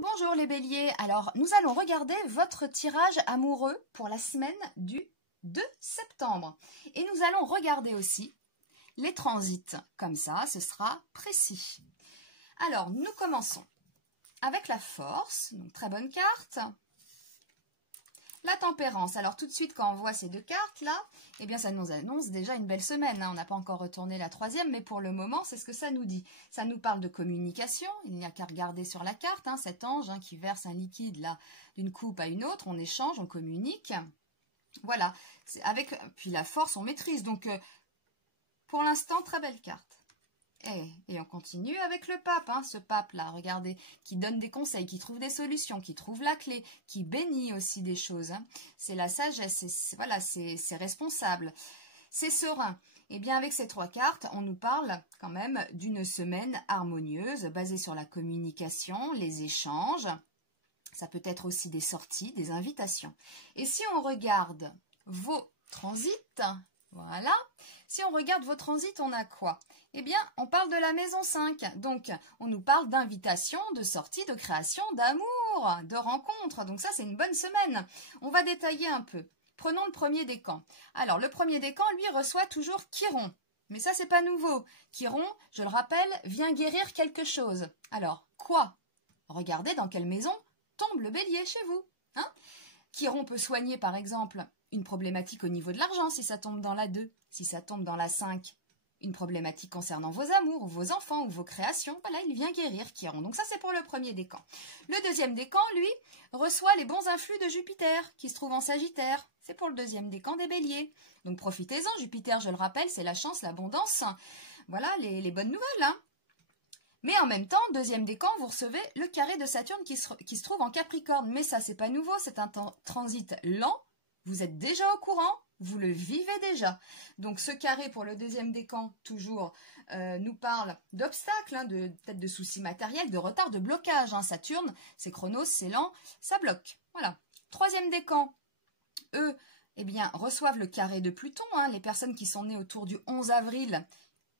Bonjour les béliers, alors nous allons regarder votre tirage amoureux pour la semaine du 2 septembre. Et nous allons regarder aussi les transits, comme ça ce sera précis. Alors nous commençons avec la force, donc très bonne carte. La tempérance, alors tout de suite quand on voit ces deux cartes là, eh bien ça nous annonce déjà une belle semaine, On n'a pas encore retourné la troisième, mais pour le moment c'est ce que ça nous dit. Ça nous parle de communication, il n'y a qu'à regarder sur la carte, cet ange qui verse un liquide là d'une coupe à une autre, on échange, on communique. Voilà, puis la force on maîtrise, donc pour l'instant très belle carte. Et on continue avec le pape, ce pape-là, regardez, qui donne des conseils, qui trouve des solutions, qui trouve la clé, qui bénit aussi des choses. C'est la sagesse, c'est responsable, c'est serein. Et bien avec ces trois cartes, on nous parle quand même d'une semaine harmonieuse, basée sur la communication, les échanges. Ça peut être aussi des sorties, des invitations. Et si on regarde vos transits, voilà. Si on regarde vos transits, on a quoi? Eh bien, on parle de la maison 5. Donc, on nous parle d'invitation, de sortie, de création, d'amour, de rencontre. Donc ça, c'est une bonne semaine. On va détailler un peu. Prenons le premier décan. Alors, le premier décan, lui, reçoit toujours Chiron. Mais ça, c'est pas nouveau. Chiron, je le rappelle, vient guérir quelque chose. Alors, quoi? Regardez dans quelle maison tombe le bélier chez vous. Chiron peut soigner, par exemple, une problématique au niveau de l'argent si ça tombe dans la 2. Si ça tombe dans la 5, une problématique concernant vos amours, ou vos enfants, ou vos créations. Voilà, il vient guérir Chiron. Donc ça, c'est pour le premier décan. Le deuxième décan, lui, reçoit les bons influx de Jupiter, qui se trouve en Sagittaire. C'est pour le deuxième décan des béliers. Donc profitez-en, Jupiter, je le rappelle, c'est la chance, l'abondance. Voilà, les bonnes nouvelles, Mais en même temps, deuxième décan, vous recevez le carré de Saturne qui se trouve en Capricorne. Mais ça, c'est pas nouveau, c'est un transit lent. Vous êtes déjà au courant, vous le vivez déjà. Donc ce carré pour le deuxième décan, toujours, nous parle d'obstacles, peut-être de soucis matériels, de retard, de blocage. Saturne, c'est chronos, c'est lent, ça bloque. Voilà. Troisième décan, eux, reçoivent le carré de Pluton. Les personnes qui sont nées autour du 11 avril,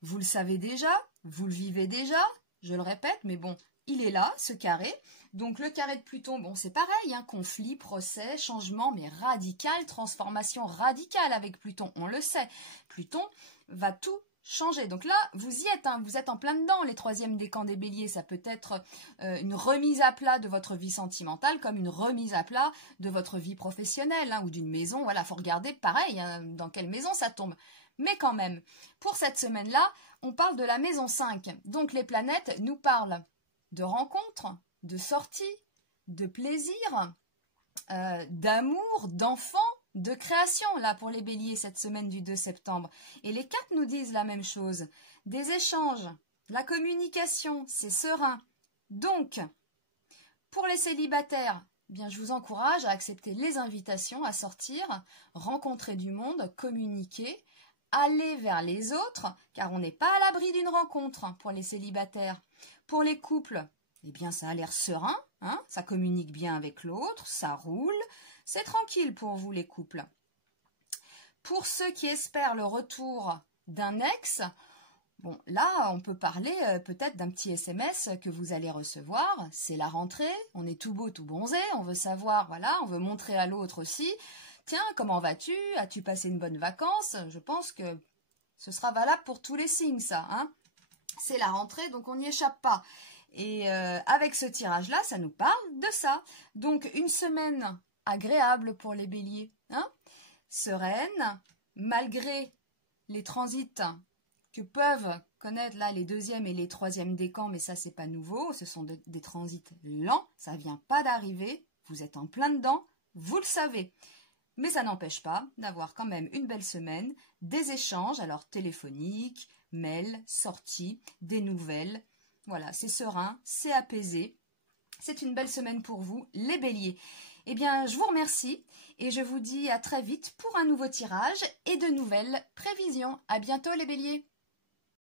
vous le savez déjà, vous le vivez déjà. Je le répète, mais bon, il est là, ce carré. Donc le carré de Pluton, bon, c'est pareil, conflit, procès, changement, mais radical, transformation radicale avec Pluton, on le sait. Pluton va tout changer. Donc là, vous y êtes, vous êtes en plein dedans. Les troisièmes décans des béliers, ça peut être une remise à plat de votre vie sentimentale, comme une remise à plat de votre vie professionnelle, ou d'une maison. Voilà, faut regarder pareil, dans quelle maison ça tombe. Mais quand même, pour cette semaine-là, on parle de la maison 5. Donc les planètes nous parlent de rencontres, de sorties, de plaisir, d'amour, d'enfants, de création, là, pour les béliers, cette semaine du 2 septembre. Et les cartes nous disent la même chose. Des échanges, la communication, c'est serein. Donc, pour les célibataires, je vous encourage à accepter les invitations à sortir, rencontrer du monde, communiquer, aller vers les autres, car on n'est pas à l'abri d'une rencontre pour les célibataires. Pour les couples, ça a l'air serein, ça communique bien avec l'autre, ça roule, c'est tranquille pour vous les couples. Pour ceux qui espèrent le retour d'un ex, bon, là, on peut parler peut-être d'un petit SMS que vous allez recevoir. C'est la rentrée, on est tout beau, tout bronzé, on veut savoir, voilà, on veut montrer à l'autre aussi. Tiens, comment vas-tu? As-tu passé une bonne vacance? Je pense que ce sera valable pour tous les signes, ça. C'est la rentrée, donc on n'y échappe pas. Et avec ce tirage-là, ça nous parle de ça. Donc, une semaine agréable pour les béliers, sereine, malgré les transits que peuvent connaître là les deuxièmes et les troisièmes décans, mais ça, c'est pas nouveau. Ce sont des transits lents, ça vient pas d'arriver. Vous êtes en plein dedans, vous le savez. Mais ça n'empêche pas d'avoir quand même une belle semaine, des échanges, alors téléphoniques, mails, sorties, des nouvelles. Voilà, c'est serein, c'est apaisé. C'est une belle semaine pour vous, les béliers. Je vous remercie et je vous dis à très vite pour un nouveau tirage et de nouvelles prévisions. À bientôt les béliers.